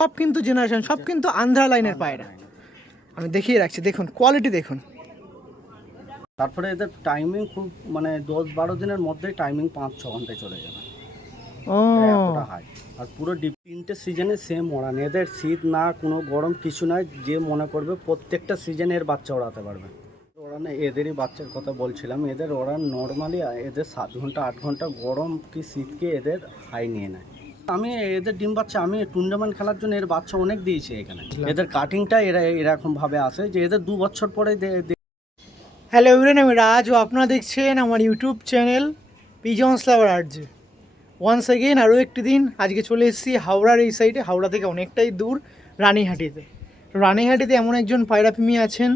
সব কিন্তু জেনারেশন, সব কিন্তু আন্ধ্রা লাইনের পায়রা। আমি দেখিয়ে রাখছি, দেখুন কোয়ালিটি দেখুন। তারপরে এদের টাইমিং খুব মানে 10-12 দিনের মধ্যেই টাইমিং 5-6 ঘন্টায় চলে যাবে। ও এতটা হাই। আর পুরো তিনটে সিজনে সেম ওড়ান, এদের শীত না কোনো গরম কিছু নয়। যে মনে করবে প্রত্যেকটা সিজনে এর বাচ্চা ওড়াতে পারবে। ওড়ানে এদেরই বাচ্চার কথা বলছিলাম, এদের ওড়ান নর্মালি এদের 7 ঘন্টা 8 ঘন্টা গরম কি শীতকে এদের হাই নিয়ে নেয়। আমি এদের ডিম বাচ্চা আমি টুর্নামেন্ট খেলার জন্য এর বাচ্চা অনেক দিয়েছি এখানে। এদের কাটিংটা এরকম ভাবে আসে যে এদের 2 বছর পরে হ্যালো এভরিওয়ান, আমি রাজ ও আপনারা দেখছেন আমার ইউটিউব চ্যানেল পিজন্স লাভার আর্য। ওয়ান্স এগেইন আরও একটি দিন আজকে চলে এসেছি হাওড়ার এই সাইডে, হাওড়া থেকে অনেকটাই দূর, রানীহাটিতে। তো রানীহাটিতে এমন একজন পায়রা প্রেমী আছেন,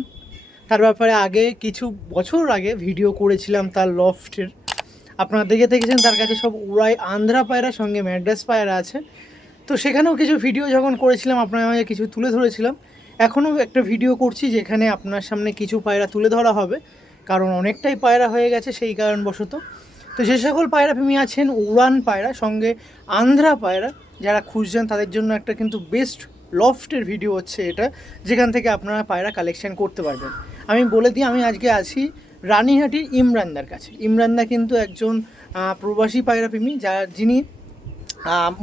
তার ব্যাপারে আগে কিছু বছর আগে ভিডিও করেছিলাম তার লফটের। আপনারা দেখেছেন তার কাছে সব উড়াই আন্ধ্রা পায়রা, সঙ্গে ম্যাড্রাস পায়রা আছে। তো সেখানেও কিছু ভিডিও যখন করেছিলাম আপনার মাঝে কিছু তুলে ধরেছিলাম। এখনও একটা ভিডিও করছি যেখানে আপনার সামনে কিছু পায়রা তুলে ধরা হবে, কারণ অনেকটাই পায়রা হয়ে গেছে সেই কারণবশত। তো যে সকল পায়রা প্রেমী আছেন উড়ান পায়রা সঙ্গে আন্ধ্রা পায়রা যারা খুঁজছেন তাদের জন্য একটা কিন্তু বেস্ট লফটের ভিডিও হচ্ছে এটা, যেখান থেকে আপনারা পায়রা কালেকশন করতে পারবেন। আমি বলে দিই, আমি আজকে আছি রানীহাটির ইমরানদার কাছে। ইমরানদা কিন্তু একজন প্রবাসী পায়রা প্রেমী, যিনি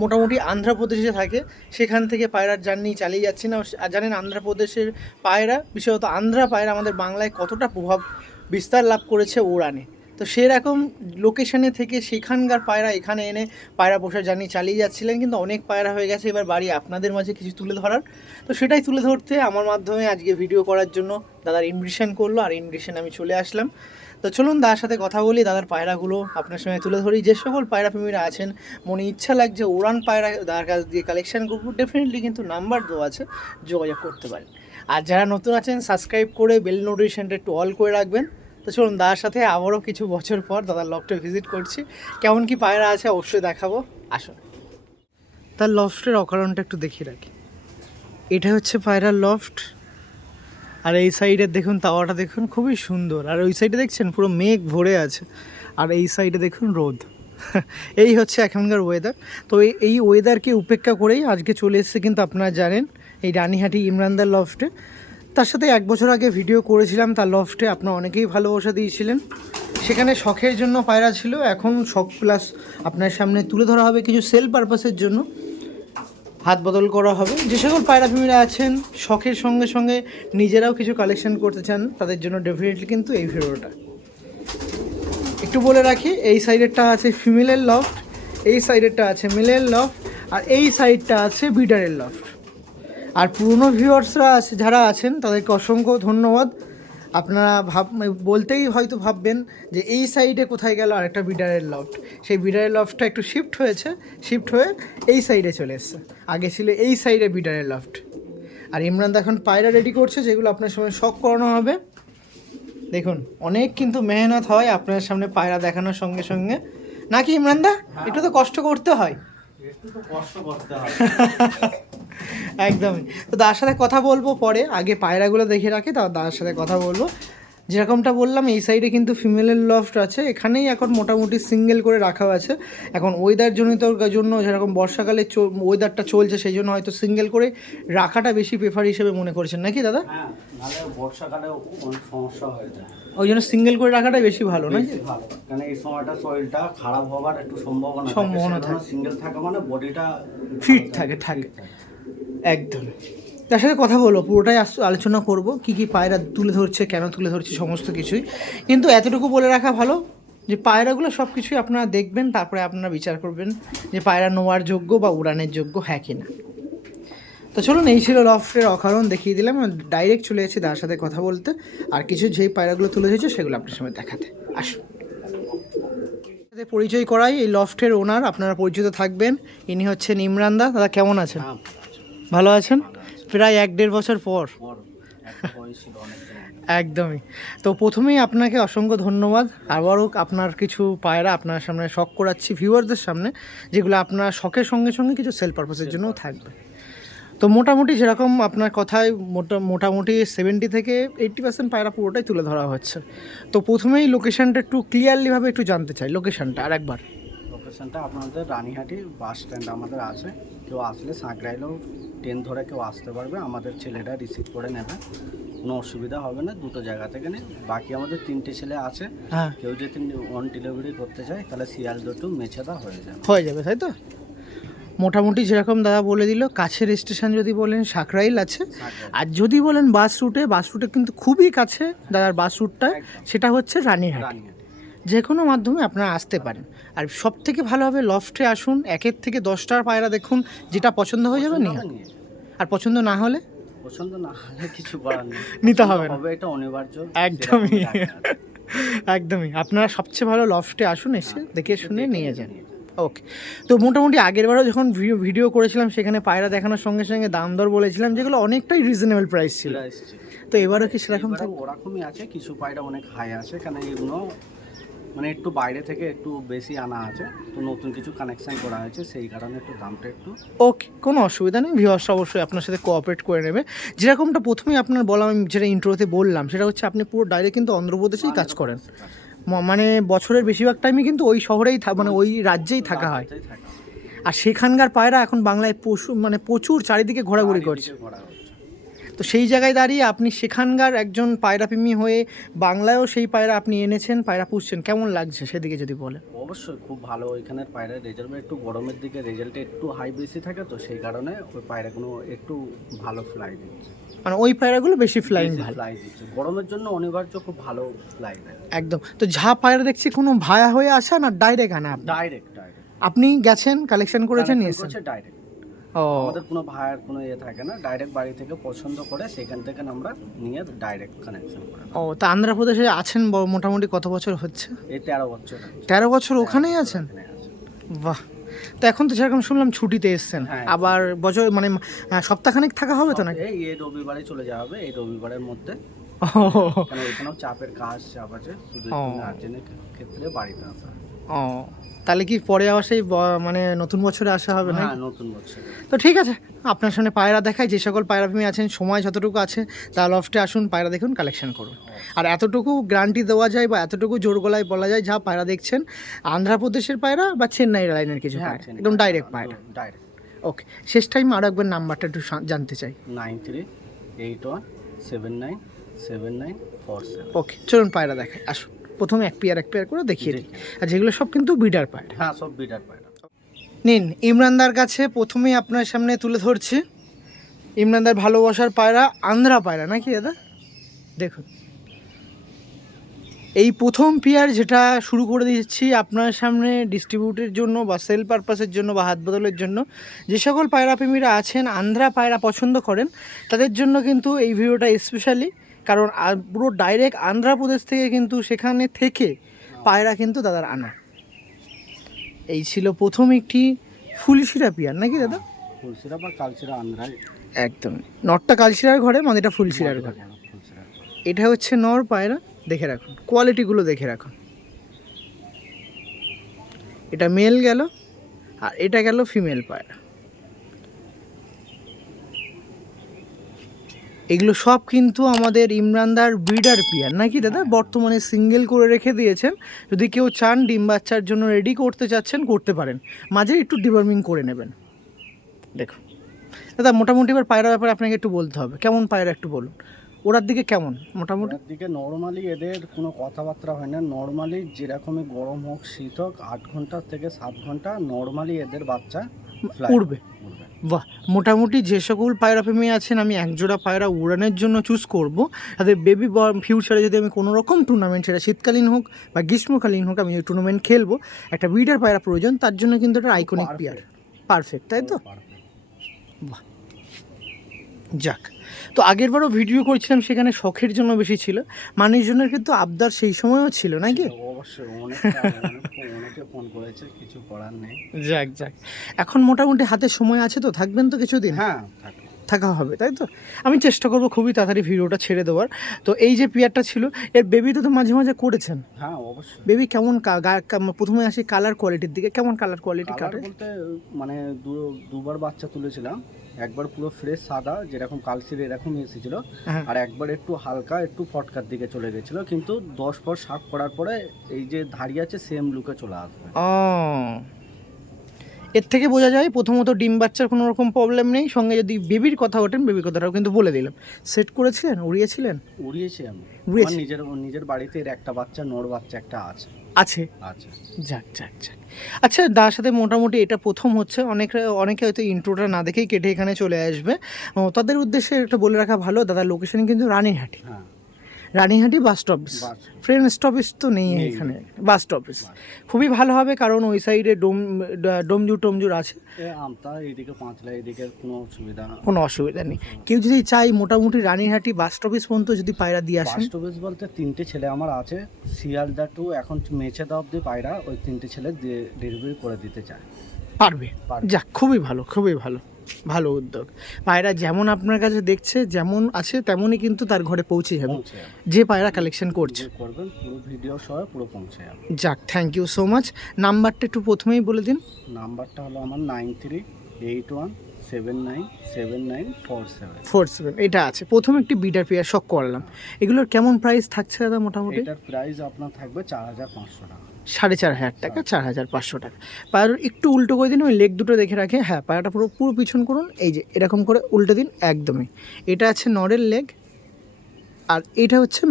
মোটামুটি আন্ধ্রপ্রদেশে থাকে, সেখান থেকে পায়রার জার্নি চালিয়ে যাচ্ছে না। জানেন আন্ধ্রপ্রদেশের পায়রা, বিশেষত আন্ধ্রা পায়রা আমাদের বাংলায় কতটা প্রভাব বিস্তার লাভ করেছে ওড়ানে। তো সেরকম লোকেশনে থেকে সেখানকার পায়রা এখানে এনে পায়রা পোষার জার্নি চালিয়ে যাচ্ছিলেন, কিন্তু অনেক পায়রা হয়ে গেছে। এবার বাড়ি আপনাদের মাঝে কিছু তুলে ধরার, তো সেটাই তুলে ধরতে আমার মাধ্যমে আজকে ভিডিও করার জন্য দাদার ইনভিটেশন করলো, আর ইনভিটেশন আমি চলে আসলাম। তো চলুন দাদার সাথে কথা বলি, দাদার পায়রাগুলো আপনার সঙ্গে তুলে ধরি। যে সকল পায়রা প্রেমীরা আছেন মনে ইচ্ছা লাগছে উড়ান পায়রা দাদার কাছ দিয়ে কালেকশন করবো, ডেফিনেটলি কিন্তু নাম্বার দেওয়া আছে, যোগাযোগ করতে পারেন। আর যারা নতুন আছেন সাবস্ক্রাইব করে বেল নোটিফিকেশনটা একটু অল করে রাখবেন। তো চলুন দাদার সাথে আবারও কিছু বছর পর দাদার লফটে ভিজিট করছি, কেমন কি পায়রা আছে অবশ্যই দেখাবো, আসুন। তার লফটের অকারণটা একটু দেখিয়ে রাখি। এটা হচ্ছে পায়রার লফট, আর এই সাইডে দেখুন তাওয়াটা দেখুন খুবই সুন্দর, আর ওই সাইডে দেখছেন পুরো মেঘ ভরে আছে, আর এই সাইডে দেখুন রোদ। এই হচ্ছে এখনকার ওয়েদার। তো এই ওয়েদারকে উপেক্ষা করেই আজকে চলে এসেছে কিন্তু আপনারা জানেন এই রানীহাটি ইমরানদার লফটে। তার সাথে 1 বছর আগে ভিডিও করেছিলাম তার লফটে, আপনারা অনেকেই ভালোবাসা দিয়েছিলেন। সেখানে শখের জন্য পায়রা ছিল, এখন শখ প্লাস আপনার সামনে তুলে ধরা হবে কিছু সেল পারপাসের জন্য, হাত বদল করা হবে। যে সকল পায়রা প্রেমীরা আছেন শখের সঙ্গে সঙ্গে নিজেরাও কিছু কালেকশন করতে চান, তাদের জন্য ডেফিনেটলি কিন্তু এই ভিডিওটা। একটু বলে রাখি, এই সাইডেরটা আছে ফিমেলের লফট, এই সাইডেরটা আছে মেলের লফট, আর এই সাইডটা আছে বিডারের লফট। আর পুরনো ভিউয়ার্সরা আছে যারা আছেন তাদেরকে অসংখ্য ধন্যবাদ। আপনারা বলতেই হয়তো ভাববেন যে এই সাইডে কোথায় গেল আরেকটা বিডারের লফট। সেই বিডারের লফটটা একটু শিফট হয়ে এই সাইডে চলে এসছে, আগে ছিল এই সাইডে বিডারের লফট। আর ইমরান এখন পায়রা রেডি করছে, যেগুলো আপনার সামনে শখ করানো হবে। দেখুন অনেক কিন্তু মেহনত হয় আপনার সামনে পায়রা দেখানোর সঙ্গে সঙ্গে, নাকি ইমরানদা? একটু তো কষ্ট করতে হয়। একদমই। তো দাদার সাথে কথা বলবো পরে, আগে পায়রাগুলো দেখে রাখি, তারপর দাদার সাথে কথা বলবো। যেরকমটা বললাম এই সাইডে কিন্তু ফিমেলের লফট আছে, এখানেই এখন মোটামুটি সিঙ্গেল করে রাখা আছে। এখন ওয়েদার জনিত জন্য যেরকম বর্ষাকালে ওয়েদারটা চলছে সেই জন্য হয়তো সিঙ্গেল করে রাখাটা বেশি প্রেফার হিসেবে মনে করছেন, নাকি দাদা? হ্যাঁ, নালে বর্ষাকালে অনেক সমস্যা হয়ে যায়, ওই জন্য সিঙ্গেল করে রাখাটাই বেশি ভালো, নাকি? ভালো, কারণ এই সময়টা সয়েলটা খারাপ হওয়ার একটু সম্ভাবনা থাকে। সিঙ্গেল থাকা মানে বডিটা ফিট থাকে। একদম। তার সাথে কথা বলবো, পুরোটাই আলোচনা করব, কি কি পায়রা তুলে ধরছে, কেন তুলে ধরছে, সমস্ত কিছুই। কিন্তু এতটুকু বলে রাখা ভালো যে পায়রাগুলো সব কিছুই আপনারা দেখবেন, তারপরে আপনারা বিচার করবেন যে পায়রা নেওয়ার যোগ্য বা উড়ানের যোগ্য হ্যাঁ কি না। তো চলুন, এই ছিল লফটের অকারণ, দেখিয়ে দিলাম। ডাইরেক্ট চলে এসেছি তার সাথে কথা বলতে, আর কিছু যেই পায়রাগুলো তুলে ধরেছে সেগুলো আপনার সামনে দেখাতে। আসুন পরিচয় করাই, এই লফটের ওনার, আপনারা পরিচিত থাকবেন। ইনি হচ্ছেন ইমরানদা। দাদা কেমন আছেন? ভালো আছেন? প্রায় 1-1.5 বছর পর। একদমই। তো প্রথমেই আপনাকে অসংখ্য ধন্যবাদ। আবারও আপনার কিছু পায়রা আপনার সামনে শখ করাচ্ছি ভিউয়ারদের সামনে, যেগুলো আপনার শখের সঙ্গে সঙ্গে কিছু সেল পারপাসের জন্যও থাকবে। তো মোটামুটি যেরকম আপনার কথায় মোটামুটি 70 থেকে 80% পায়রা পুরোটাই তুলে ধরা হচ্ছে। তো প্রথমেই লোকেশানটা একটু ক্লিয়ারলিভাবে একটু জানতে চাই, লোকেশানটা লোকেশনটা আপনাদের রানীহাটি বাস স্ট্যান্ড আমাদের আছে, কেউ আসলে সাঁকড়াইলেও ট্রেন ধরে কেউ আসতে পারবে, আমাদের ছেলেরা রিসিভ করে নেবে, কোনো অসুবিধা হবে না। দুটো জায়গা থেকে নেই, বাকি আমাদের 3টে ছেলে আছে। হ্যাঁ, কেউ যদি অন ডেলিভারি করতে চায় তাহলে শিয়ালদা টু মেছেদা হয়ে যাবে। তাই তো। মোটামুটি যেরকম দাদা বলে দিল, কাছের স্টেশন যদি বলেন সাকরাইল আছে, আর যদি বলেন বাস রুটে কিন্তু খুবই কাছে দাদার বাস রুটটা, সেটা হচ্ছে রানীহাট। যে কোনো মাধ্যমে আপনারা আসতে পারেন। আর সব থেকে ভালো হবে লফটে আসুন, 1 থেকে 10টার পায়রা দেখুন, যেটা পছন্দ হয়ে যাবে নিয়ে। আর পছন্দ না হলে কিছু করার নেই, নিতে হবে না, এটা অনিবার্য। একদমই আপনারা সবচেয়ে ভালো লফটে আসুন, এসে দেখে শুনে নিয়ে যান। ওকে, তো মোটামুটি আগেরবারও যখন ভিডিও করেছিলাম সেখানে পায়রা দেখানোর সঙ্গে সঙ্গে দাম দর বলেছিলাম, যেগুলো অনেকটাই রিজনেবল প্রাইস ছিল। তো এবারও কি সেরকম থাকবে? ওরকমই আছে, কিছু পায়রা অনেক হাই আছে, কারণ এগুলো মানে একটু বাইরে থেকে একটু বেশি আনা আছে, তো নতুন কিছু কানেকশন করা হয়েছে, সেই কারণে একটু দামটা একটু। ওকে, কোনো অসুবিধা নেই, ভিউয়ার্স অবশ্যই আপনার সাথে কোঅপারেট করে নেবে। যেরকমটা প্রথমেই আপনার বলা, আমি যেটা ইন্ট্রোতে বললাম, সেটা হচ্ছে আপনি পুরো ডাইরেক্ট কিন্তু অন্ধ্রপ্রদেশেই কাজ করেন। মানে বছরের বেশিরভাগ টাইমে কিন্তু ওই শহরেই মানে ওই রাজ্যেই থাকা হয়। আর সেখানকার পায়রা এখন বাংলায় প্রচুর চারিদিকে ঘোরাঘুরি করছে। তো সেই জায়গায় দাঁড়িয়ে আপনি সেখানকার একজন পায়রা প্রেমী হয়ে বাংলায়ও সেই পায়রা আপনি এনেছেন, পায়রা পুষছেন, কেমন লাগছে সেদিকে যদি বলেন? অবশ্যই খুব ভালো। ওইখানের পায়রা রেজাল্ট একটু গরমের দিকে রেজাল্টটা একটু হাই বেশি থাকে, তো সেই কারণে ওই পায়রাগুলো একটু ভালো ফ্লাই দিচ্ছে। মানে ওই পায়রাগুলো বেশি ফ্লাই দিচ্ছে, গরমের জন্য অনিবার্য খুব ভালো ফ্লাই দেয় একদম। তো যা পায়রা দেখছি কোনো ভায়া হয়ে আসা না, ডাইরেক্ট আনা? ডাইরেক্ট আপনি গেছেন, কালেকশন করেছেন, নিয়েছেন ডাইরেক্ট। ও, আমাদের কোনো ভায়ার কোনো থাকে না, ডাইরেক্ট বাড়ি থেকে পছন্দ করে সেখান থেকে আমরা নিয়ে ডাইরেক্ট কানেকশন করি। ও, তা অন্ধ্রপ্রদেশে আছেন মোটামুটি কত বছর হচ্ছে? এই 13 বছর। 13 বছর ওখানেই আছেন? বাহ। তো এখন তো যেরকম শুনলাম ছুটিতে এসছেন, আবার বছর মানে সপ্তাহখানেক থাকা হবে তো নাকি? এই রবিবারে চলে যাওয়া হবে, এই রবিবারের মধ্যে। কারণ এখানেও চাপের চাপ আছে, শুধু আর্জেন্টের ক্ষেত্রে বাড়িতে আসা। ও, তাহলে কি পরে আবার সেই মানে নতুন বছরে আসা হবে না? নতুন বছরে। তো ঠিক আছে, আপনার সামনে পায়রা দেখায়, যে সকল পায়রা প্রেমী আছেন, সময় যতটুকু আছে তা লফটে আসুন, পায়রা দেখুন, কালেকশন করুন। আর এতটুকু গ্যারান্টি দেওয়া যায় বা এতটুকু জোর গলায় বলা যায়, যা পায়রা দেখছেন অন্ধ্রপ্রদেশের পায়রা বা চেন্নাই লাইনের কিছু পায়রা, একদম ডাইরেক্ট পায়রা। ওকে, শেষ টাইম আরও একবার নাম্বারটা একটু জানতে চাই। 9381797947। ওকে, চলুন পায়রা দেখায়, আসুন। প্রথমে এক পেয়ার করে দেখিয়ে দিই। আর যেগুলো সব কিন্তু বিডার পায়রা। হ্যাঁ, সব বিডার পায়রা। নিন, ইমরানদার কাছে প্রথমেই আপনার সামনে তুলে ধরছি ইমরানদার ভালোবাসার পায়রা, আন্ধ্রা পায়রা নাকি দাদা? দেখুন, এই প্রথম পেয়ার যেটা শুরু করে দিচ্ছি আপনার সামনে ডিস্ট্রিবিউটের জন্য বা সেল পারপাসের জন্য বা হাত বদলের জন্য। যে সকল পায়রা প্রেমীরা আছেন, আন্ধ্রা পায়রা পছন্দ করেন, তাদের জন্য কিন্তু এই ভিডিওটা স্পেশালি, কারণ পুরো ডাইরেক্ট আন্ধ্রপ্রদেশ থেকে কিন্তু সেখানে থেকে পায়রা কিন্তু দাদার আনা। এই ছিল প্রথম একটি ফুলশিরা পেয়ার নাকি দাদা? ফুলশিরা বা কালশিরা আন্ধ্রায়। একদম, নরটা কালশিরার ঘরে, মাদিটা ফুলশিরার ঘরে। এটা হচ্ছে নর পায়রা, দেখে রাখুন, কোয়ালিটিগুলো দেখে রাখুন। এটা মেল গেল, আর এটা গেল ফিমেল পায়রা। এগুলো সব কিন্তু আমাদের ইমরানদার ব্রিডার পেয়ার নাকি দাদা? বর্তমানে সিঙ্গেল করে রেখে দিয়েছেন, যদি কেউ চান ডিম বাচ্চার জন্য রেডি করতে চাচ্ছেন করতে পারেন, মাঝে একটু ডিওয়ার্মিং করে নেবেন। দেখুন দাদা, মোটামুটি এবার পায়রার ব্যাপারে আপনাকে একটু বলতে হবে, কেমন পায়রা একটু বলুন, ওরার দিকে কেমন? মোটামুটি দিকে নর্মালি এদের কোনো কথাবার্তা হয় না, নর্মালি যেরকমই গরম হোক শীত হোক 8 ঘন্টা থেকে 7 ঘন্টা নর্মালি এদের বাচ্চা উড়বে। বাহ, মোটামুটি যে সকল পায়রা প্রেমী আছেন, আমি একজোড়া পায়রা উড়ানের জন্য চুজ করব, তাদের বেবি ফিউচারে যদি আমি কোনো রকম টুর্নামেন্ট, সেটা শীতকালীন হোক বা গ্রীষ্মকালীন হোক, আমি ওই টুর্নামেন্ট খেলবো, একটা ব্রিডার পায়রা প্রয়োজন, তার জন্য কিন্তু একটা আইকনিক পেয়ার পারফেক্ট, তাই তো? বাহ, যাক। তো আগেরবারও ভিডিও করেছিলাম, সেখানে শখের জন্য বেশি ছিল, মানুষজনের কিন্তু আবদার সেই সময়ও ছিল নাকি? অবশ্যই, অনেকে ফোন করেছে, কিছু করার নেই। যাক, এখন মোটামুটি হাতে সময় আছে তো, থাকবেন তো কিছুদিন? হ্যাঁ, থাকা হবে, তাই তো? আমি চেষ্টা করবো খুবই তাড়াতাড়ি ভিডিওটা ছেড়ে দেওয়ার। তো এই যে পেয়ারটা ছিল, এর বেবি তো মাঝে মাঝে করেছেন? হ্যাঁ, অবশ্যই। বেবি কেমন? প্রথমে আসি কালার কোয়ালিটির দিকে, কেমন কালার কোয়ালিটি কাটে বলতে? মানে দুবার বাচ্চা তুলেছিলাম, একবার পুরো ফ্রেশ সাদা যেরকম কালশির এরকম এসেছিল, আর একবার একটু হালকা একটু ফটকার দিকে চলে গেছিল, কিন্তু 10 পর শাক করার পরে এই যে ধাড়ি আছে সেম লুকে চলে আসবে। এর থেকে বোঝা যায় প্রথমত ডিম বাচ্চার কোনো রকম প্রবলেম নেই, সঙ্গে যদি বেবির কথা ওঠেন বেবির কথাটাও কিন্তু বলে দিলাম। সেট করেছিলেন, উড়িয়েছিলেন? উড়িয়েছি আমি, উড়িয়েছি? আমার নিজের বাড়িতে এর একটা বাচ্চা, নর বাচ্চা একটা আছে। আছে? আচ্ছা, যাক যাক যাক। আচ্ছা, তার সাথে মোটামুটি এটা প্রথম হচ্ছে, অনেকে হয়তো ইন্ট্রোটা না দেখেই কেটে এখানে চলে আসবে। তাদের উদ্দেশ্যে একটা বলে রাখা ভালো, দাদার লোকেশন কিন্তু রানীহাটি। হ্যাঁ, রানীহাটি বাস স্টপেজ, বাস। ট্রেন স্টপেজ তো নেই নেই। এখানে, বাস স্টপেজ। বাস। খুবই ভালো হবে, কারণ ওই সাইডে ডোমজুর টমজুর আছে, আমতা এইদিকে পাঁচলা, এইদিকে কোনো অসুবিধা, কোনো অসুবিধা নেই। কেউ যদি চাই মোটামুটি রানীহাটি বাস স্টপেজ পর্যন্ত যদি পায়রা দিয়ে আসেন। বাস্তবেজ বলতে 3টে ছেলে আমার আছে, শিয়ালদা টু এখন মেচেদা অব্দি পায়রা, ওই 3টে ছেলে ডেলিভারি করে দিতে চায়। পারবে? পারবে। যাক, খুবই ভালো, খুবই ভালো, ভালো উদ্যোগ। পায়রা যেমন আপনার কাছে দেখছে, যেমন আছে তেমনই কিন্তু তার ঘরে পৌঁছে যাবে, পৌঁছে যাবে। যে পায়রা কালেকশন করছে। যে করবেন পুরো ভিডিও সহ পুরো পৌঁছে যাবে। যাক, থ্যাংক ইউ সো মাচ। নাম্বারটা একটু প্রথমেই বলে দিন। নাম্বারটা হলো আমার 9381797947। 47 এটা আছে। প্রথমে একটি বিটার পেয়ার শখ করলাম, এগুলোর কেমন প্রাইস থাকছে দাদা মোটামুটি? এটার প্রাইস আপনার থাকবে 4500 টাকা। 4500 টাকা, 4500 টাকা। পায়রার একটু উল্টো করে দিন, ওই লেগ দুটো দেখে রাখে। হ্যাঁ, পায়রাটা পুরো পুরো পিছন করুন, এই যে এরকম করে উল্টে দিন একদমই। এটা আছে নরের লেগ, আর এটা হচ্ছে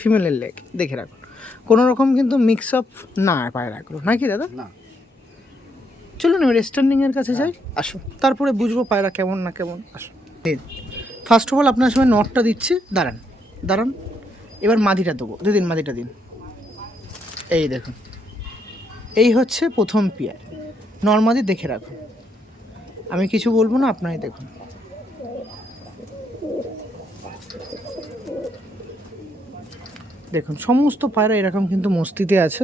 ফিমেলের লেগ, দেখে রাখুন। কোনো রকম কিন্তু মিক্স আপ না পায়রাগুলো, নাকি দাদা? না, চলুন এবার স্ট্যান্ডিংয়ের কাছে যাই, আসো, তারপরে বুঝবো পায়রা কেমন না কেমন। আসো, ফার্স্ট অফ অল আপনার সময় নটটা দিচ্ছি, দাঁড়ান দাঁড়ান, এবার মাদিটা দেবো, দিন মাদিটা দিন। এই দেখুন, এই হচ্ছে প্রথম পেয়ার, নর্মাদি দেখে রাখুন, আমি কিছু বলবো না, আপনারাই দেখুন। দেখুন সমস্ত পায়রা এরকম কিন্তু মস্তিতে আছে,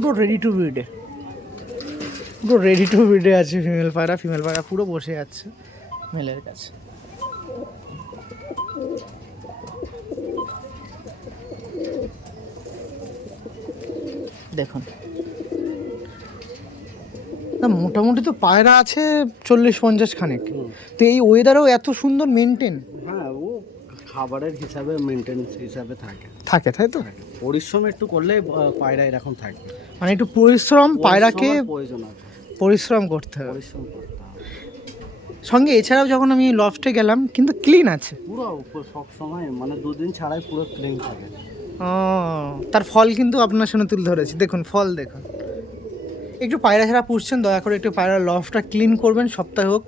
পুরো রেডি টু ব্রিডে, পুরো রেডি টু ব্রিডে আছে। ফিমেল পায়রা পুরো বসে আছে মেলের কাছে। দেখুন না, মোটামুটি তো পায়রা আছে 40-50 খানেক। তো এই ওয়েদারেও এত সুন্দর মেনটেন। হ্যাঁ, ও খাবারের হিসাবে, মেনটেন্স হিসাবে থাকে, তাই তো? পরিশ্রম একটু করলে পায়রা এরকম থাকবে। মানে একটু পরিশ্রম, পায়রাকে প্রয়োজন আছে, পরিশ্রম করতে হবে পরিশ্রম করতে হবে। সঙ্গে। এছাড়াও যখন আমি লফটে গেলাম কিন্তু ক্লিন আছে পুরো সব সময়, মানে 2 দিন ছাড়াই পুরো ক্লিন থাকে। ও, তার ফল কিন্তু আপনার সামনে তুলে ধরেছি, দেখুন ফল দেখুন। একটু পায়রা ছাড়া পুষছেন, দয়া করে একটু পায়রা লফটটা ক্লিন করবেন, সপ্তাহে হোক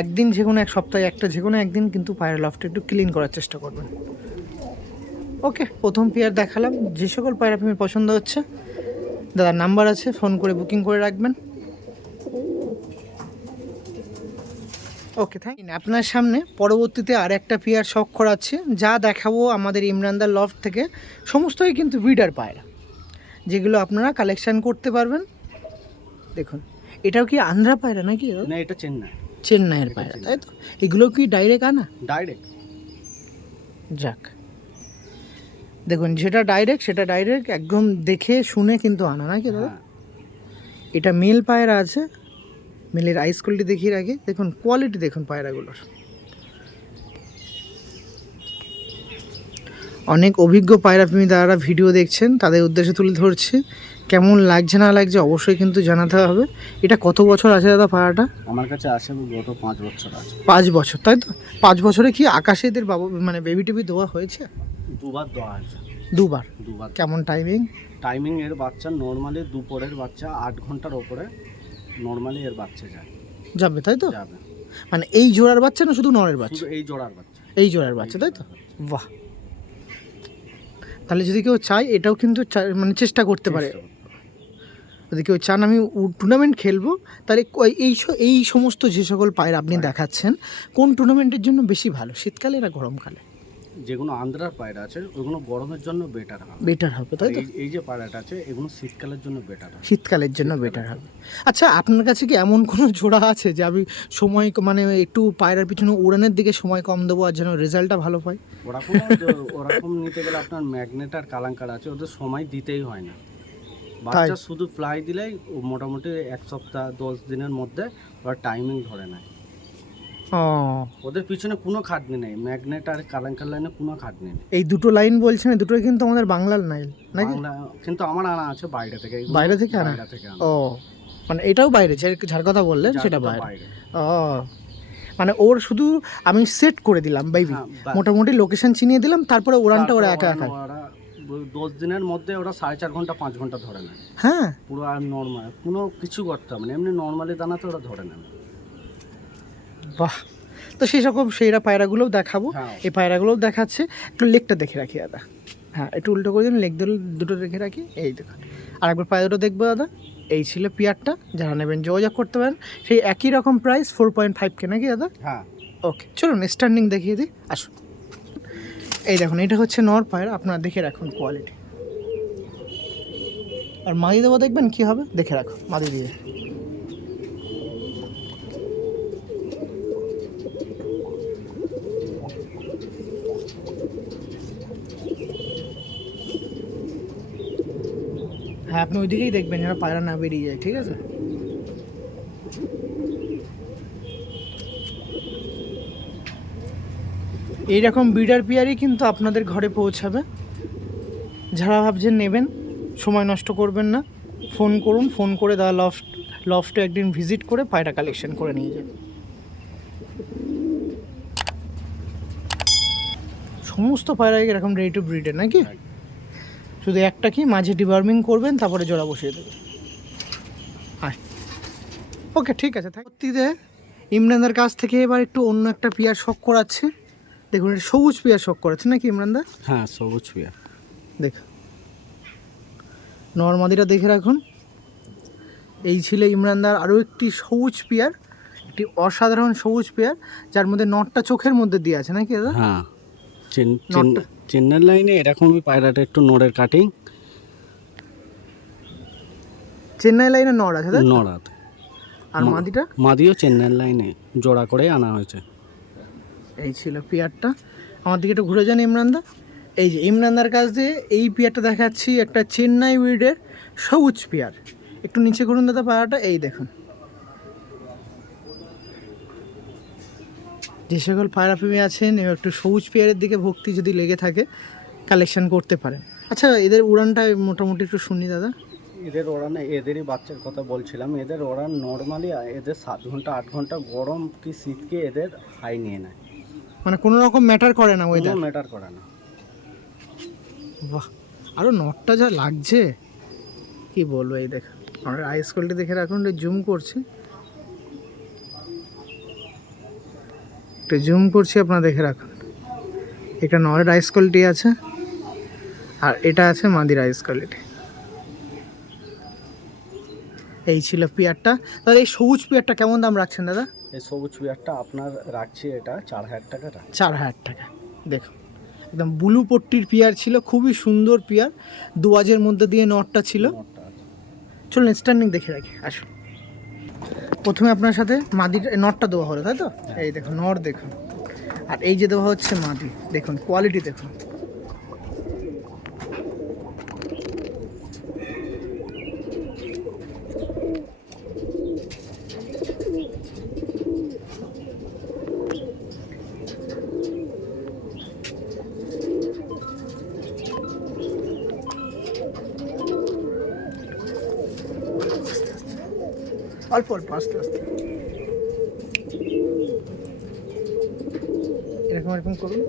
একদিন, যে কোনো এক সপ্তাহে একটা, যে কোনো একদিন কিন্তু পায়রা লফটটা একটু ক্লিন করার চেষ্টা করবেন। ওকে, প্রথম পেয়ার দেখালাম। যে সকল পায়রা আপনি পছন্দ হচ্ছে, দাদার নাম্বার আছে, ফোন করে বুকিং করে রাখবেন। ওকে, থ্যাংক ইউ। আপনার সামনে পরবর্তীতে আর একটা পেয়ার শখ করাচ্ছি, যা দেখাবো আমাদের ইমরানদার লফট থেকে সমস্তই কিন্তু ব্রিডার পায়রা, যেগুলো আপনারা কালেকশন করতে পারবেন। দেখুন, এটাও কি আন্ধ্রা পায়রা নাকি? না, এটা চেন্নাই, চেন্নাইয়ের পায়রা, তাই তো? এগুলো কি ডাইরেক্ট আনা? ডাইরেক্ট। যাক, দেখুন, যেটা ডাইরেক্ট সেটা ডাইরেক্ট, একদম দেখে শুনে কিন্তু আনা, নাকি দাদা? এটা মেল পায়রা আছে, মেলের আইস কোয়ালিটি দেখিয়ে রাখি, দেখুন কোয়ালিটি দেখুন পায়রাগুলোর। অনেক অভিজ্ঞ পায়রা প্রেমী দাদারা ভিডিও দেখছেন, তাদের উদ্দেশ্যে তুলে ধরছি। কেমন লাগছে না লাগছে অবশ্যই কিন্তু জানাতে হবে। এটা কত বছর আছে দাদা পায়রাটা? আমার কাছে আসে গত 5 বছর আছে। 5 বছর, তাই তো? 5 বছরে কি আকাশে এদের মানে বেবি টেবি দেওয়া হয়েছে? 2 বার দেওয়া হয়েছে। 2 বার? দুবার। কেমন টাইমিং? টাইমিং এর বাচ্চা নর্মালি দুপুরের বাচ্চা 8 ঘন্টার ওপরে নর্মালি এর বাচ্চা যাবে, তাই তো? যাবে। মানে এই জোড়ার বাচ্চা না শুধু নরের বাচ্চা? শুধু এই জোড়ার বাচ্চা। এই জোড়ার বাচ্চা, তাই তো? বাহ, তাহলে যদি কেউ চায় এটাও কিন্তু মানে চেষ্টা করতে পারে। যদি কেউ চান আমি টুর্নামেন্ট খেলবো, তাহলে এই সমস্ত যে সকল পায়রা আপনি দেখাচ্ছেন, কোন টুর্নামেন্টের জন্য বেশি ভালো, শীতকালে না গরমকালে? যেগুলো আন্ধ্রার পায়রা আছে ওগুলো গরমের জন্য বেটার হবে। বেটার হবে, তাই তো? এই যে পায়রাটা আছে এগুলো শীতকালের জন্য বেটার হবে। শীতকালের জন্য বেটার হবে। আচ্ছা, আপনার কাছে কি এমন কোনো জোড়া আছে যে আমি সময় মানে একটু পায়রার পিছনে উড়ানের দিকে সময় কম দেবো আর যেন রেজাল্টটা ভালো পাই? ওরকম নিতে গেলে আপনার ম্যাগনেট আর কালাঙ্কার আছে, ওদের সময় দিতেই হয় না। বাচ্চা শুধু ফ্লাই দিলেই মোটামুটি 1 সপ্তাহ 10 দিনের মধ্যে ওরা টাইমিং ধরে নেয়। ও, ওদের পিছনে কোনো খাটনি নেই, ম্যাগনেট আর কালাঙ্কার লাইনে কোনো খাটনি নেই। এই দুটো লাইন বলছেন, এই দুটোই কিন্তু আমাদের বাংলার নাইল নাকি? বাংলা কিন্তু আমার আনা আছে বাইরে থেকে, এগুলো বাইরে থেকে আনা? বাইরে থেকে আনা। ও, মানে এটাও বাইরে, যার কথা বললেন যার সেটা কথা বাইরে। বাইরে। ও, মানে ওর শুধু আমি সেট করে দিলাম বেবি, হ্যাঁ, মোটামুটি লোকেশন চিনিয়ে দিলাম, তারপরে উড়ানটা ওরা একা একা। ওরা 10 দিনের মধ্যে ওরা 4.5 ঘন্টা 5 ঘন্টা ধরে নেয় হ্যাঁ, পুরো। আর নর্মাল কোনো কিছু করতে হবে না, এমনি নর্মালি দানাতে ওরা ধরে নেয়। বাহ। তো সেই রকম সেইরা পায়রাগুলোও দেখাবো, হ্যাঁ। এই পায়রাগুলোও দেখাচ্ছে। একটু লেগটা দেখে রাখি দাদা, হ্যাঁ একটু উল্টো করে দিন, লেগ দুটো দেখে রাখি। এই দেখুন, আর একবার পায়রা দুটো দেখবো দাদা। এই ছিল পিয়ারটা, যারা নেবেন যোগাযোগ করতে পারেন। সেই একই রকম প্রাইস 4.5K নাকি দাদা? হ্যাঁ। ওকে, চলুন স্ট্যান্ডিং দেখিয়ে দিই, আসুন। এই দেখুন, এটা হচ্ছে নর পায়রা, আপনারা দেখে রাখুন কোয়ালিটি। আর মাদি দেবো, দেখবেন কি হবে, দেখে রাখুন মাদি দিয়ে। হ্যাঁ, আপনি ওইদিকেই দেখবেন যেন পায়রা না বেরিয়ে যায়, ঠিক আছে? এইরকম ব্রিডার পেয়ারই কিন্তু আপনাদের ঘরে পৌঁছাবে। যারা ভাবছেন নেবেন, সময় নষ্ট করবেন না, ফোন করুন, ফোন করে দাদা লফটে একদিন ভিজিট করে পায়রা কালেকশন করে নিয়ে যাবেন। সমস্ত পায়রা এরকম রেডি টু ব্রিডের নাকি? শুধু একটা কি মাঝে ডিবার্মিং করবেন, তারপরে জোড়া বসিয়ে দেবেন। হ্যাঁ, ওকে, ঠিক আছে। সত্যিতে ইমরানদার কাছ থেকে এবার একটু অন্য একটা পেয়ার শখ করাচ্ছে। দেখুন, এটা সবুজ পেয়ার শখ করাচ্ছে নাকি ইমরানদা? হ্যাঁ, সবুজ পেয়ার। দেখ, নর্মাদিটা দেখে রাখুন। এই ছিল ইমরানদার আরও একটি সবুজ পেয়ার, একটি অসাধারণ সবুজ পেয়ার, যার মধ্যে নটটা চোখের মধ্যে দিয়ে আছে নাকি দাদা? হ্যাঁ, নটটা চেন্নাই লাইনে এরকমই পায়রাটা, একটু নড়ের কাটিং। চেন্নাই লাইনে নর আছে তাই তো? নড়াত। আর মাদিটা? মাদিও চেন্নাই লাইনে জোড়া করে আনা হয়েছে। এই ছিল পেয়ারটা। আমার দিকে একটু ঘুরে যান ইমরানদা। এই যে ইমরানদার কাছ দিয়ে এই পেয়ারটা দেখাচ্ছি, একটা চেন্নাই উইডের সবুজ পেয়ার। একটু নিচে করুন দাদা পায়রাটা, এই দেখুন। যে সকল পায়রা প্রেমী আছেন, এবার একটু সবুজ পেয়ারের দিকে ভক্তি যদি লেগে থাকে, কালেকশন করতে পারেন। আচ্ছা, এদের উড়ানটা মোটামুটি একটু শুনি দাদা। এদের ওড়ানে, এদেরই বাচ্চার কথা বলছিলাম, এদের ওড়ান নর্মালি এদের 7 ঘন্টা 8 ঘন্টা গরম কি শীতকে এদের হাই নিয়ে নেয়, মানে কোনো রকম ম্যাটার করে না ওয়েদার? কোনো ম্যাটার করে না। বাহ, আরও নটটা যা লাগছে কি বলবো। এই দেখ, আমার আইস কোয়ালিটি দেখে রাখুন, জুম করছি, একটু জুম করছি, আপনারা দেখে রাখুন। এটা নরের আইস কোয়ালিটি আছে, আর এটা আছে মাদির আইস কোয়ালিটি। এই ছিল পেয়ারটা। তাহলে এই সবুজ পেয়ারটা কেমন দাম রাখছেন দাদা? এই সবুজ পেয়ারটা আপনার রাখছি এটা 4000 টাকা। 4000 টাকা। দেখুন, একদম ব্লু পট্টির পেয়ার ছিল, খুবই সুন্দর পেয়ার, দুয়াজের মধ্যে দিয়ে নটটা ছিল। চলুন স্ট্যান্ডিং দেখে রাখি, আসুন। প্রথমে আপনার সাথে মাদির নটটা দেওয়া হলো তাই তো? এই দেখুন নট দেখুন, আর এই যে দেওয়া হচ্ছে মাদি, দেখুন কোয়ালিটি দেখুন। অল্প অল্প, আস্তে আস্তে, এরকম এরকম করুন।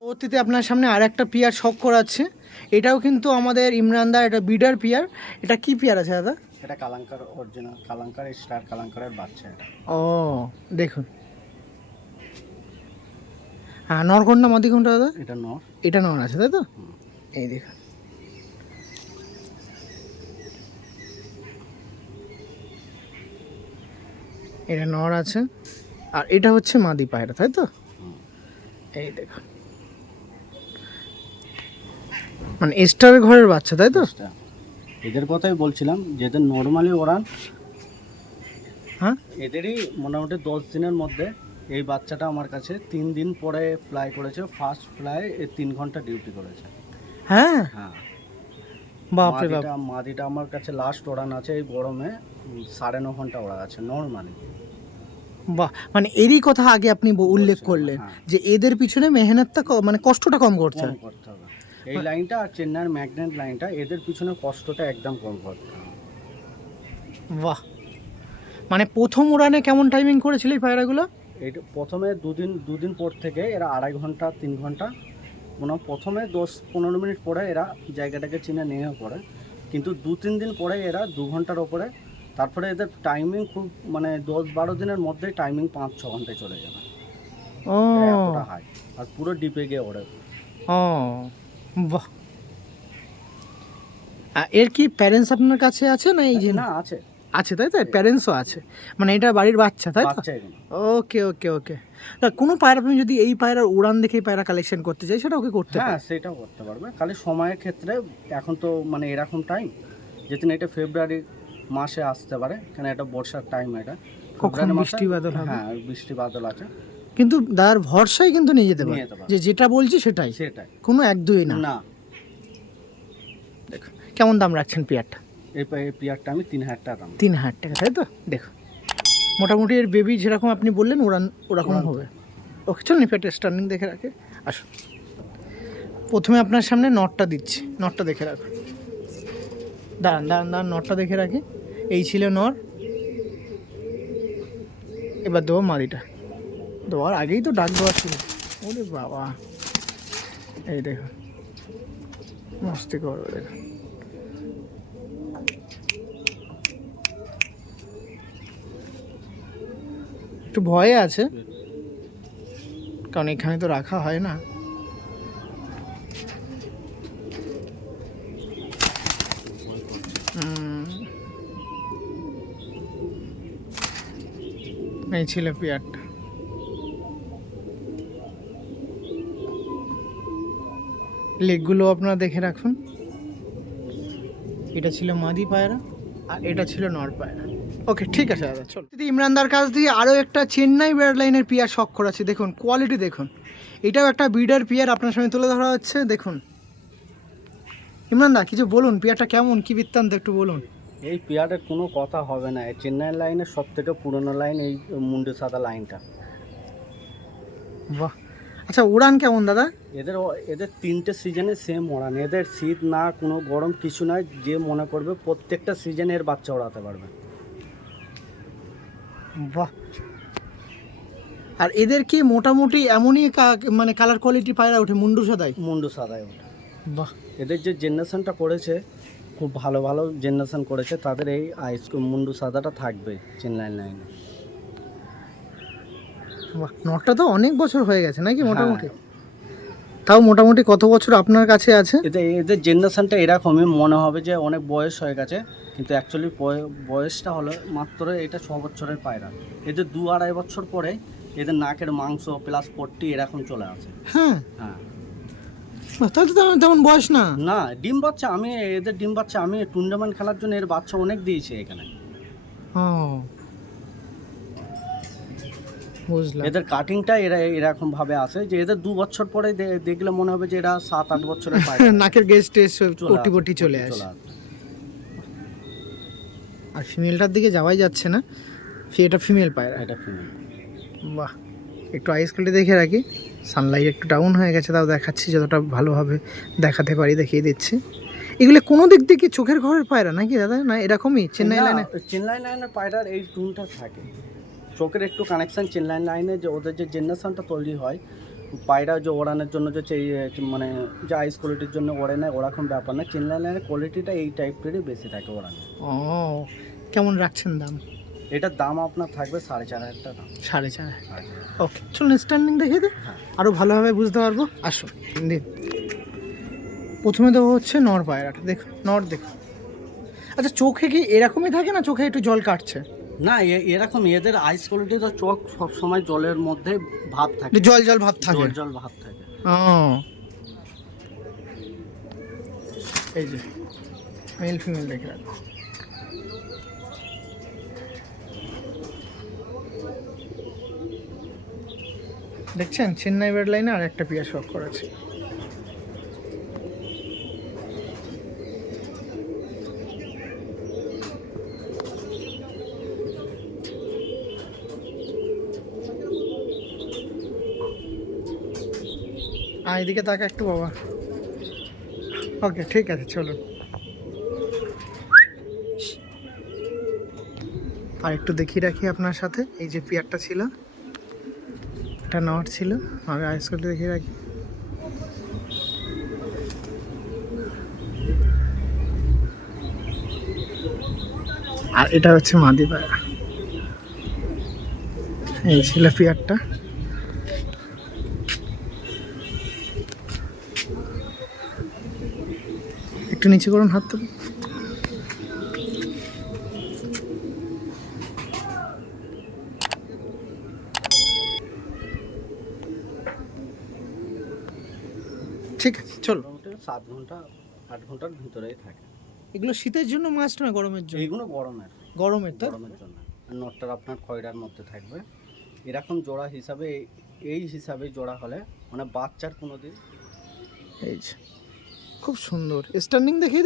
পরবর্তীতে আপনার সামনে আর একটা পিয়ার শখ করাচ্ছে। এটাও কিন্তু আমাদের ইমরানদার, এটা বিডার পিয়ার। এটা কি পিয়ার আছে দাদা? এটা কালাঙ্কার, অরিজিনাল কালাঙ্কার, স্টার কালাঙ্কারের বাচ্চা এটা। ও, দেখুন, হ্যাঁ, নর কোনটা মাদি কোনটা দাদা? এটা নর। এটা নর আছে তাই তো? এই দেখুন, এটা নর আছে, আর এটা হচ্ছে মাদি পায়রা তাই তো? এই দেখুন, মানে স্টারের ঘরের বাচ্চা, তাই তো? Extra। এদের কথাই বলছিলাম, যেদের নর্মালি ওড়ান, হ্যাঁ এদেরই মোটামুটি 10 দিনের মধ্যে এই বাচ্চাটা আমার কাছে 3 দিন পরে ফ্লাই করেছে। ফার্স্ট ফ্লাই 3 ঘন্টা ডিউটি করেছে। হ্যাঁ, হ্যাঁ, বাপরে বাপ। মাদিটা আমার কাছে লাস্ট ওড়ান আছে এই গরমে 9.5 ঘন্টা ওড়া আছে নর্মালি। বাহ, মানে এরই কথা আগে আপনি উল্লেখ বলছিলাম, করলেন হ্যাঁ। যে এদের পিছনে মেহনতটা মানে কষ্টটা কম করতে কম হয়। করতে হবে। এই লাইনটা আর চেন্নাইয়ের ম্যাগনেট লাইনটা, এদের পিছনে কষ্টটা একদম কম করতে হবে। বাহ, মানে প্রথম উড়ানে কেমন টাইমিং করেছিল এই পায়রাগুলো? এটা প্রথমে দুদিন পর থেকে এরা 2.5 ঘন্টা 3 ঘন্টা, প্রথমে 10-15 মিনিট পরে এরা জায়গাটাকে চিনে নিয়ে পড়ে, কিন্তু 2-3 দিন পরে এরা 2 ঘন্টার ওপরে। তারপরে এদের টাইমিং খুব মানে 10-12 দিনের মধ্যে টাইমিং 5-6 ঘন্টায় চলে যাবে। ও এতটা হাই, আর পুরো ডিপে গিয়ে ওড়ে। ও বাহ। এর কি প্যারেন্টস আপনার কাছে আছে না এই যে? না, আছে আছে, তাই তো? প্যারেন্টসও আছে, মানে এটা বাড়ির বাচ্চা, তাই তো? বাচ্চা এগুলো। ওকে ওকে ওকে। তা কোনো পায়রা আপনি যদি এই পায়রার উড়ান দেখে পায়রা কালেকশন করতে চাই, সেটা ওকে করতে হ্যাঁ, পারে? সেটাও করতে পারবে। খালি সময়ের ক্ষেত্রে এখন তো মানে এরকম টাইম, যেদিন এটা ফেব্রুয়ারি মাসে আসতে পারে, কারণ এটা বর্ষার টাইম। এটা কখন ফেব্রুয়ারি মাসে, বৃষ্টি বাদল হবে? হ্যাঁ বৃষ্টি বাদল আছে। কিন্তু দাদার ভরসায় কিন্তু নিয়ে যেতে নিয়ে পারে, যেতে পারে। যে যেটা বলছি সেটাই, সেটাই। কোনো এক দুই না। না, দেখো কেমন দাম রাখছেন পেয়ারটা? এই পেয়ারটা আমি 3,000 টাকা দাম। 3,000 টাকা, তাই তো? দেখো মোটামুটি এর বেবি যেরকম আপনি বললেন উড়ান ওরকম উড়ান হবে। ওকে চলুন পেয়ারটা স্টার্নিং দেখে রাখে। আসুন, প্রথমে আপনার সামনে নটটা দিচ্ছি, নটটা দেখে রাখুন। দাঁড়ান দাঁড়ান দাঁড়ান, নটটা দেখে রাখি। এই ছিল নর, এবার দেবো মাদিটা। দেওয়ার আগেই তো ডাক দেওয়া ছিল। ওরে বাবা, এই দেখুন মস্তি করবে, দেখুন। একটু ভয়ে আছে, কারণ এখানে তো রাখা হয় না। এই ছিল পেয়ারটা। লেগগুলো আপনারা দেখে রাখুন। এটা ছিল মাদি পায়রা আর এটা ছিল নর পায়রা। ওকে ঠিক আছে দাদা, চলো। দিদি ইমরানদার কাছ দিয়ে আরও একটা চেন্নাই ব্রাড লাইনের পিয়ার শখ করাচ্ছি। দেখুন কোয়ালিটি দেখুন, এটাও একটা ব্রিডার পিয়ার আপনার সামনে তুলে ধরা হচ্ছে। দেখুন ইমরানদা কিছু বলুন, পিয়ারটা কেমন, কি বৃত্তান্ত একটু বলুন। এই পেয়ারের কোনো কথা হবে না। এই চেন্নাই লাইনের সব থেকে পুরোনো লাইন এই মুন্ডু সাদা লাইনটা। বাহ, আচ্ছা উড়ান কেমন দাদা? এদের 3টে সিজনে সেম ওড়ান। এদের শীত না কোনো গরম কিছু নয়, যে মনে করবে প্রত্যেকটা সিজনে এর বাচ্চা ওড়াতে পারবে। বাহ, আর এদের কি মোটামুটি এমনই মানে কালার কোয়ালিটি পায়রা ওঠে মুন্ডু সাদাই? মুন্ডু সাদায় ওঠে। বাহ, এদের যে জেনারেশনটা করেছে, খুব ভালো ভালো জেনারেশন করেছে, তাদের এই মুন্ডু সাদাটা থাকবে চেন্নাই লাইনে। বাহ, নটটা তো অনেক বছর হয়ে গেছে নাকি মোটামুটি? হ্যাঁ। তাও মোটামুটি কত বছর আপনার কাছে আছে? এদের জেনারেশনটা এরকমই মনে হবে যে অনেক বয়স হয়ে গেছে, কিন্তু অ্যাকচুয়ালি বয়সটা হলো মাত্র এটা 6 বছরের পায়রা। এদের 2-2.5 বছর পরে এদের নাকের মাংস প্লাস পট্টি এরকম চলে আসে। হ্যাঁ, হ্যাঁ, বাহ, তাহলে তো তেমন বয়স না। না ডিম বাচ্চা, এদের ডিম বাচ্চা আমি টুর্নামেন্ট খেলার জন্য এর বাচ্চা অনেক দিয়েছি এখানে। ও বুঝলাম। এদের কাটিংটা এরকম ভাবে আসে যে এদের 2 বছর পরে দেখলে মনে হবে যে এরা 7-8 বছরের পায়রা। নাকের গেজ টেস্ট চলে পটি আসে, পটি চলে পটি আসে। আর ফিমেলটার দিকে যাওয়াই যাচ্ছে না, এটা ফিমেল পায়রা। এটা ফিমেল। বাহ, একটু আইস কোয়ালিটি দেখে রাখি। সানলাইট একটু ডাউন হয়ে গেছে, তাও দেখাচ্ছি যতটা ভালোভাবে দেখাতে পারি দেখিয়ে দিচ্ছি। এগুলো কোনো দিক দিয়ে কি চোখের ঘরের পায়রা নাকি দাদা, না এরকমই চেন্নাই লাইনে? চেন্নাই লাইনের পায়রার এই টুনটা থাকে, চোখের একটু কানেকশন। চেন্নাই লাইনে যে ওদের যে জেনারেশনটা তৈরি হয় পায়রা যে ওড়ানোর জন্য যে মানে যে আইস কোয়ালিটির জন্য ওড়ে নেয়, ওরকম ব্যাপার না। চেন্নাই লাইনের কোয়ালিটিটা এই টাইপেরই বেশি থাকে ওড়ানো। ও, কেমন রাখছেন দাম? এটার দাম আপনার থাকবে 4,500 টাকা। 4,500? ওকে চলুন স্ট্যান্ডিং দেখে দিই, হ্যাঁ। আরও ভালোভাবে বুঝতে পারবো। আসুন দিন, প্রথমে দেবো হচ্ছে নর পায়রাটা। দেখুন নর, দেখুন। আচ্ছা চোখে কি এরকমই থাকে না, চোখে একটু জল কাটছে? না, এরকম এদের আইস কোয়ালিটি তো চোখ সবসময় জলের মধ্যে ভাব থাকে, জল জল ভাব থাকে? জল ভাব থাকে। ও এই যে মেল ফিমেল দেখে রাখো। দেখছেন চেন্নাই বেড লাইনে আর একটা পিয়া শখ করেছে। এদিকে তাকা একটু বাবা। ওকে ঠিক আছে চলুন। আর একটু দেখিয়ে রাখি আপনার সাথে, এই যে পিয়ারটা ছিল এটা নট ছিল, আমি আইস করে দেখিয়ে রাখি। আর এটা হচ্ছে মাদি পায়রা, এই ছিল পিয়ারটা। একটু নিচে করুন হাত তো। ঠিক আছে চলো। মোটামুটি 7 ঘন্টা 8 ঘন্টার ভিতরেই থাকে। এগুলো শীতের জন্য মাস্ট না গরমের জন্য? এইগুলো গরমের গরমের জন্য। নটটার আপনার খয়রার মধ্যে থাকবে। এরকম জোড়া হিসাবে এই হিসাবে জোড়া হলে মানে বাচ্চার কোনো দিন। এই যে খুব সুন্দর স্ট্যান্ডিং দেখিয়ে